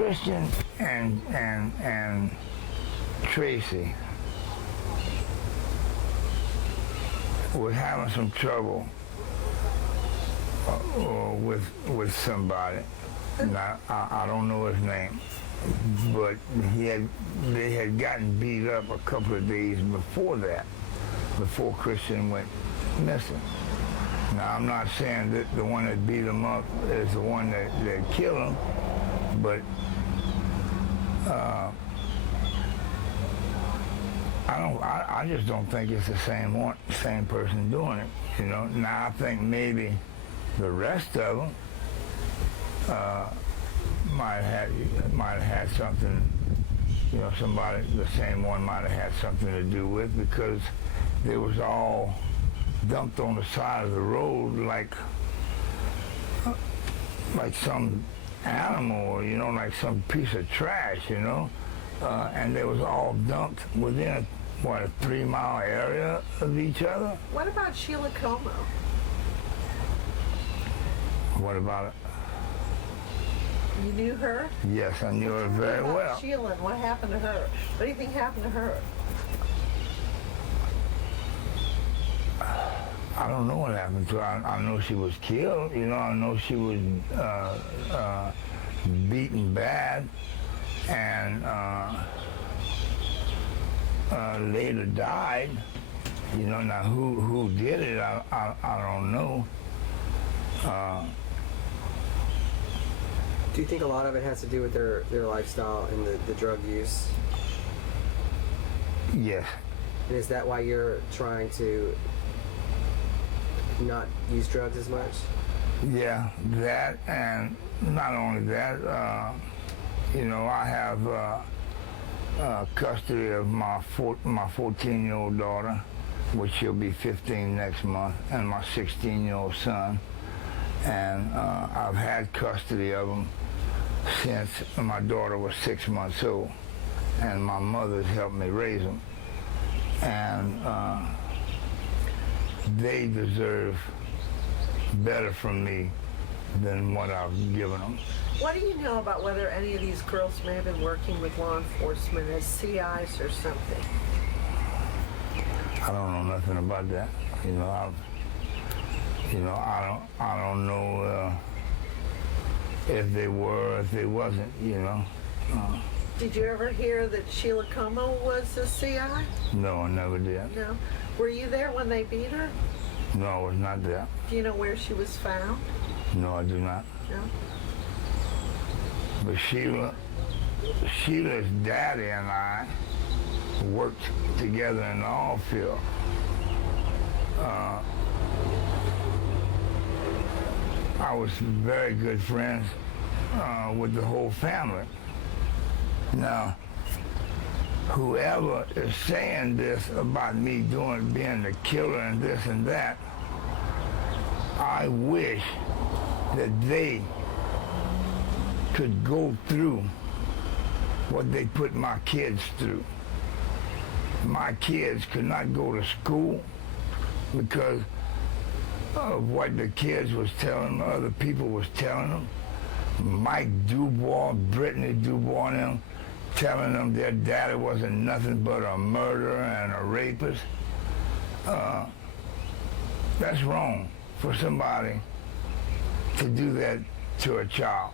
Christian and Tracy was having some trouble with somebody. Now, I don't know his name, but they had gotten beat up a couple of days before that, before Christian went missing. Now, I'm not saying that the one that beat him up is the one that killed him, but I just don't think it's the same person doing it. You know. Now I think maybe the rest of them might have had something. You know, somebody, the same one, might have had something to do with, because they was all dumped on the side of the road like some animal, you know, like some piece of trash, you know, and they was all dumped within a 3-mile area of each other. What about Sheila Como? What about it? You knew her? Yes, I knew her very well. Sheila, and what happened to her? What do you think happened to her? I don't know what happened to her. I know she was killed. You know, I know she was beaten bad, and later died. You know, now who did it? I don't know. Do you think a lot of it has to do with their lifestyle and the drug use? Yes. And is that why you're trying to not use drugs as much? Yeah, that, and not only that, you know, I have custody of my 14-year-old daughter, which she'll be 15 next month, and my 16-year-old son. And I've had custody of them since my daughter was 6 months old, and my mother's helped me raise them. And they deserve better from me than what I've given them. What do you know about whether any of these girls may have been working with law enforcement as CIs or something? I don't know nothing about that. You know, I don't know if they were, if they wasn't. You know. Did you ever hear that Sheila Como was a CI? No, I never did. No. Were you there when they beat her? No, I was not there. Do you know where she was found? No, I do not. No. But Sheila's daddy and I worked together in the oil field. I was very good friends with the whole family. Now, whoever is saying this about me being the killer and this and that, I wish that they could go through what they put my kids through. My kids could not go to school because of what the kids was telling them, other people was telling them. Mike Dubois, Brittany Dubois and them, telling them their daddy wasn't nothing but a murderer and a rapist. That's wrong for somebody to do that to a child.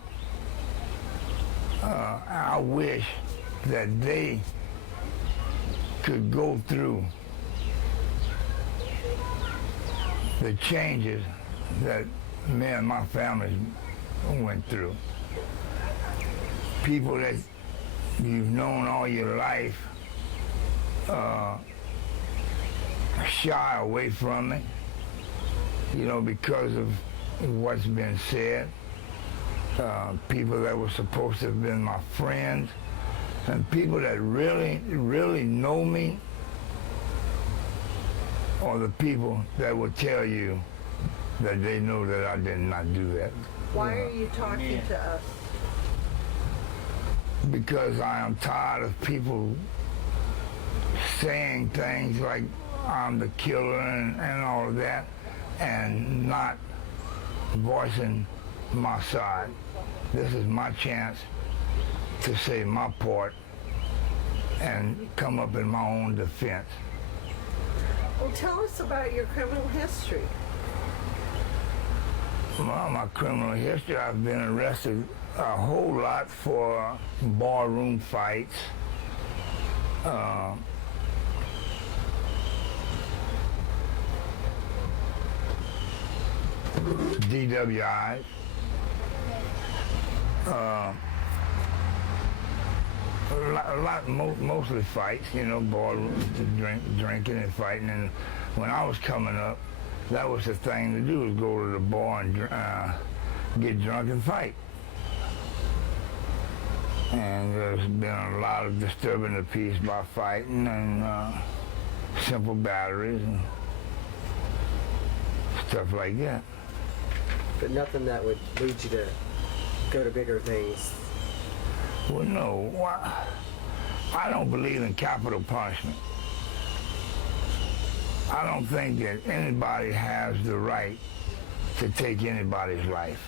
I wish that they could go through the changes that me and my family went through. People that you've known all your life shy away from me, you know, because of what's been said. People that were supposed to have been my friends, and people that really, really know me, or the people that will tell you that they know that I did not do that. Why are you talking to us? Because I am tired of people saying things like I'm the killer and all of that, and not voicing my side. This is my chance to say my part and come up in my own defense. Well, tell us about your criminal history. Well, my criminal history, I've been arrested a whole lot for barroom fights, DWIs, mostly fights, you know, barroom, drinking and fighting. And when I was coming up, that was the thing to do, was go to the bar and get drunk and fight. And there's been a lot of disturbing the peace by fighting and simple batteries and stuff like that. But nothing that would lead you to go to bigger things. Well, no, I don't believe in capital punishment. I don't think that anybody has the right to take anybody's life.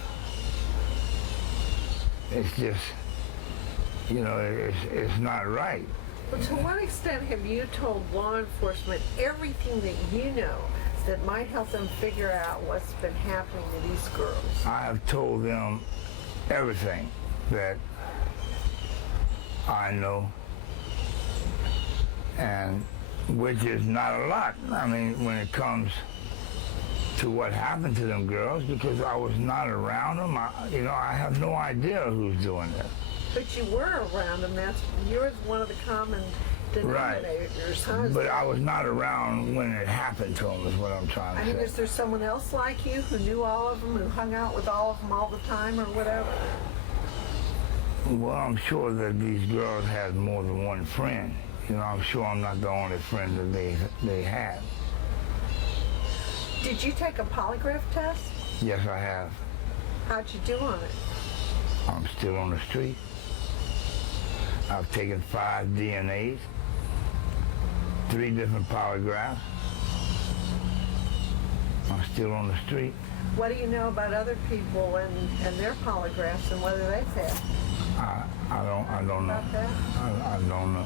It's just, you know, it's not right. But to what extent have you told law enforcement everything that you know that might help them figure out what's been happening to these girls? I have told them everything that I know, and which is not a lot. I mean, when it comes to what happened to them girls, because I was not around them, I have no idea who's doing this. But you were around them. You're one of the common denominators, huh? But I was not around when it happened to them, is what I'm trying to say. I mean, is there someone else like you who knew all of them, who hung out with all of them all the time or whatever? Well, I'm sure that these girls had more than one friend. You know, I'm sure I'm not the only friend that they had. Did you take a polygraph test? Yes, I have. How'd you do on it? I'm still on the street. I've taken 5 DNAs, 3 different polygraphs. I'm still on the street. What do you know about other people and their polygraphs and whether they failed? I don't know. About that? I don't know.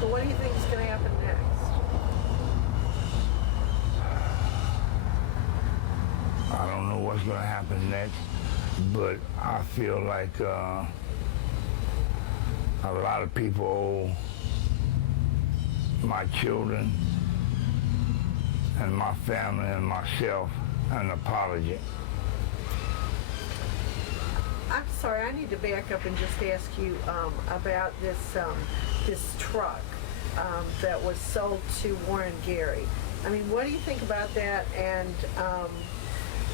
So what do you think is going to happen next? I don't know what's going to happen next, but I feel like a lot of people owe my children and my family and myself an apology. I'm sorry, I need to back up and just ask you about this truck that was sold to Warren Gary. I mean, what do you think about that? And,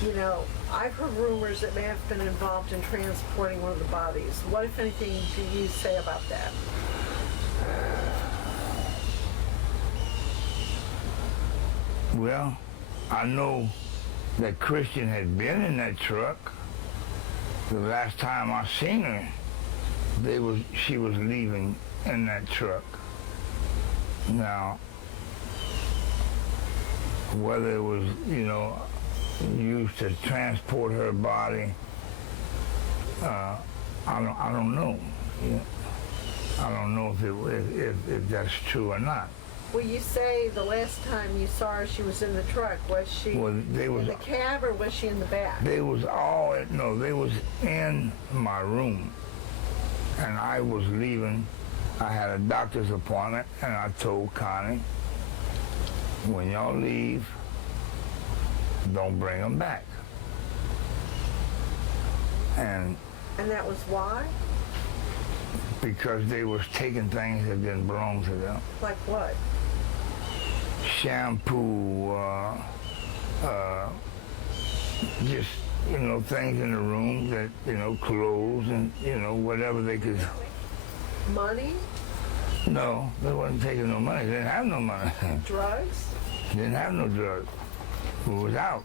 you know, I've heard rumors that may have been involved in transporting one of the bodies. What, if anything, do you say about that? Well, I know that Christian had been in that truck. The last time I seen her, she was leaving in that truck. Now, whether it was, you know, used to transport her body, I don't know. Yeah. I don't know if that's true or not. Well, you say the last time you saw her, she was in the truck. Was she in the cab or was she in the back? They was in my room, and I was leaving. I had a doctor's appointment, and I told Connie, when y'all leave, don't bring them back. And that was why? Because they was taking things that didn't belong to them. Like what? Shampoo, just, you know, things in the room that, you know, clothes and, you know, whatever they could. Money? No, they wasn't taking no money. They didn't have no money. Drugs? Didn't have no drugs. It was out.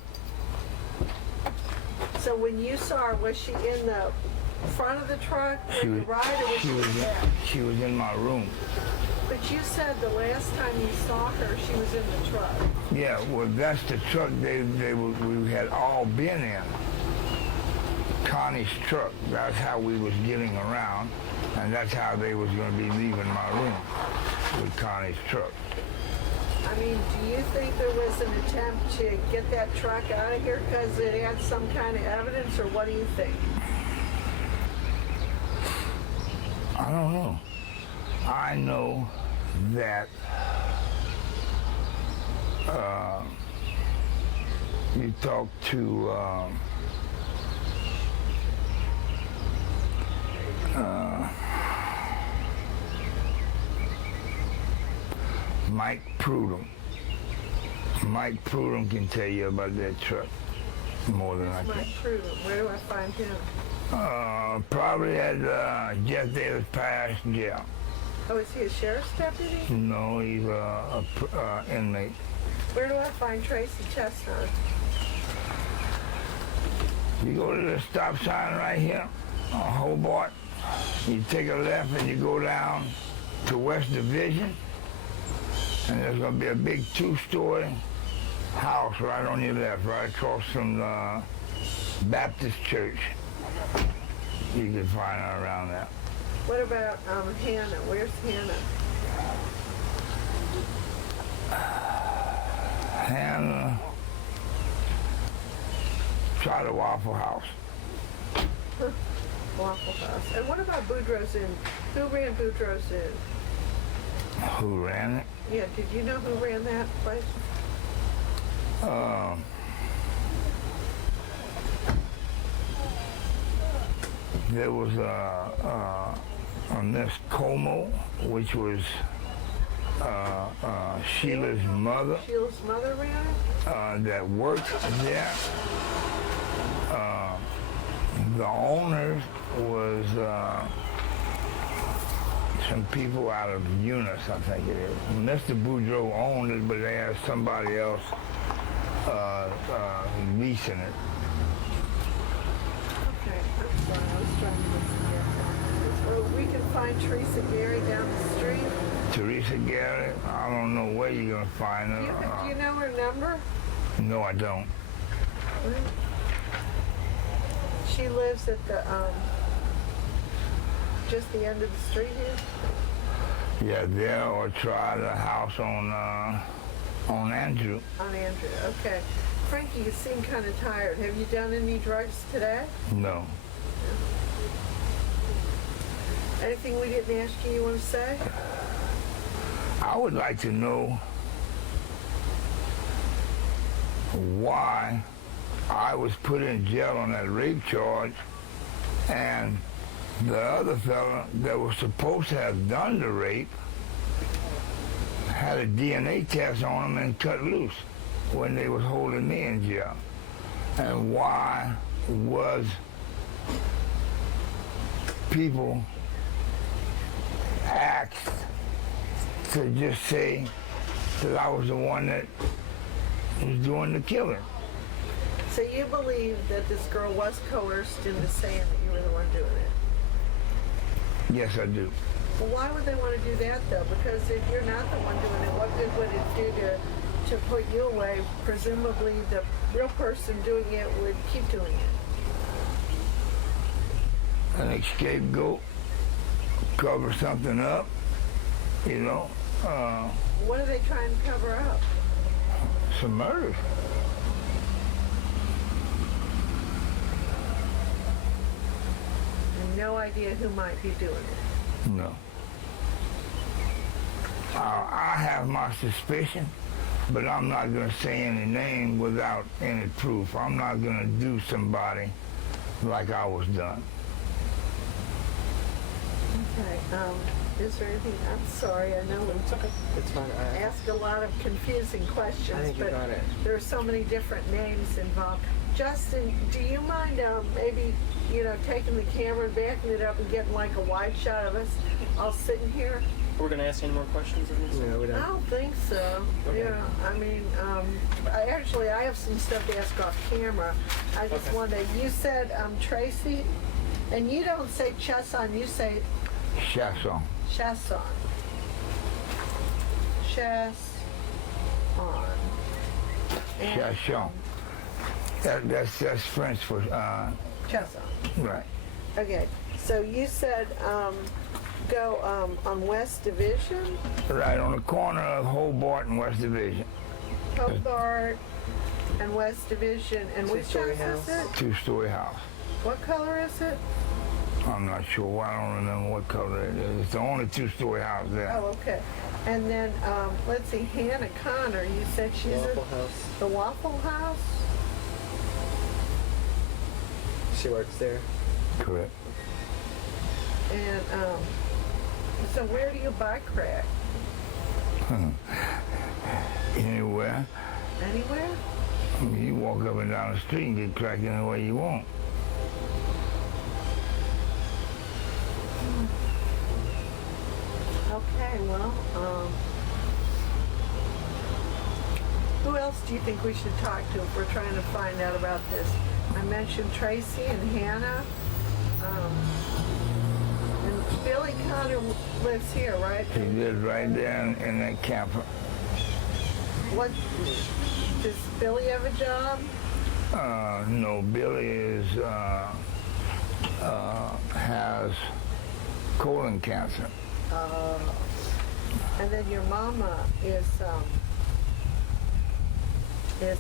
So when you saw her, was she in the front of the truck with the ride, or was she in the back? She was in my room. But you said the last time you saw her, she was in the truck. Yeah, well, that's the truck we had all been in. Connie's truck. That's how we was getting around, and that's how they was going to be leaving my room, with Connie's truck. I mean, do you think there was an attempt to get that truck out of here because it had some kind of evidence, or what do you think? I don't know. I know that you talk to Mike Prudhomme. Mike Prudhomme can tell you about that truck more than I can. Mike Prudhomme, where do I find him? Probably at Jeff Davis Parish Jail. Oh, is he a sheriff's deputy? No, he's a inmate. Where do I find Tracy Chestnut? You go to the stop sign right here on Hobart. You take a left and you go down to West Division. And there's going to be a big two-story house right on your left, right across from the Baptist Church. You can find her around there. What about Hannah? Where's Hannah? Hannah, try the Waffle House. Waffle House. And what about Boudreaux's Inn? Who ran Boudreaux's Inn? Who ran it? Yeah, did you know who ran that place? There was a Miss Como, which was Sheila's mother. Sheila's mother ran it? That worked there. The owner was some people out of Eunice, I think it is. Mr. Boudreaux owned it, but they had somebody else leasing it. Okay, I'm sorry, I was trying to get some. So we can find Teresa Gary down the street. Teresa Garrett, I don't know where you're going to find Do her. you know her number? No, I don't. She lives at the, just the end of the street here? Yeah, there, or try the house on Andrew. On Andrew, okay. Frankie, you seem kind of tired. Have you done any drugs today? No. Anything we didn't ask you you want to say? I would like to know why I was put in jail on that rape charge, and the other fella that was supposed to have done the rape had a DNA test on him and cut loose when they was holding me in jail. And why was people asked to just say that I was the one that was doing the killing? So you believe that this girl was coerced into saying that you were the one doing it? Yes, I do. Well, why would they want to do that, though? Because if you're not the one doing it, what good would it do to put you away? Presumably the real person doing it would keep doing it. An scapegoat, cover something up, you know. What are they trying to cover up? Some murders. And no idea who might be doing it. No. I have my suspicion, but I'm not going to say any name without any proof. I'm not going to do somebody like I was done. Okay. Is there anything? I'm sorry. I know It's okay. It's fine. we ask a lot of confusing questions, I think you but got it. there are so many different names involved. Justin, do you mind maybe taking the camera and backing it up and getting like a wide shot of us all sitting here? We're going to ask any more questions of this? No, we I don't. don't think so. Okay. Yeah, I mean, I have some stuff to ask off camera. I just Okay. wanted, you said Tracy, and you don't say Chasson, you say Chasson. Chasson. Chasson. And, Chasson. That's French for Chestnut. Right. Okay, so you said go on West Division, Right on the corner of Hobart and West Division. Hobart and West Division, and which Two-story house is it? house. Two-story house. What color is it? I'm not sure. I don't remember what color it is. It's the only two-story house there. Oh, okay. And then, let's see, Hannah Connor, you said she's Waffle at House. the Waffle House? She works there. Correct. And, so where do you buy crack? Anywhere. Anywhere? I mean, you walk up and down the street and get crack any way you want. Okay, well, who else do you think we should talk to if we're trying to find out about this? I mentioned Tracy and Hannah. And Billy Connor lives here, right? He lives right there in that camper. What, does Billy have a job? No, Billy has colon cancer. And then your mama is,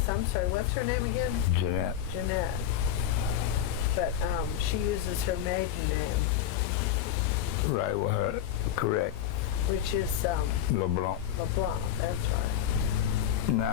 I'm sorry, what's her name again? Jeanette. Jeanette. But she uses her maiden name, Right, well, her, correct. which is LeBlanc. LeBlanc, that's right. Now,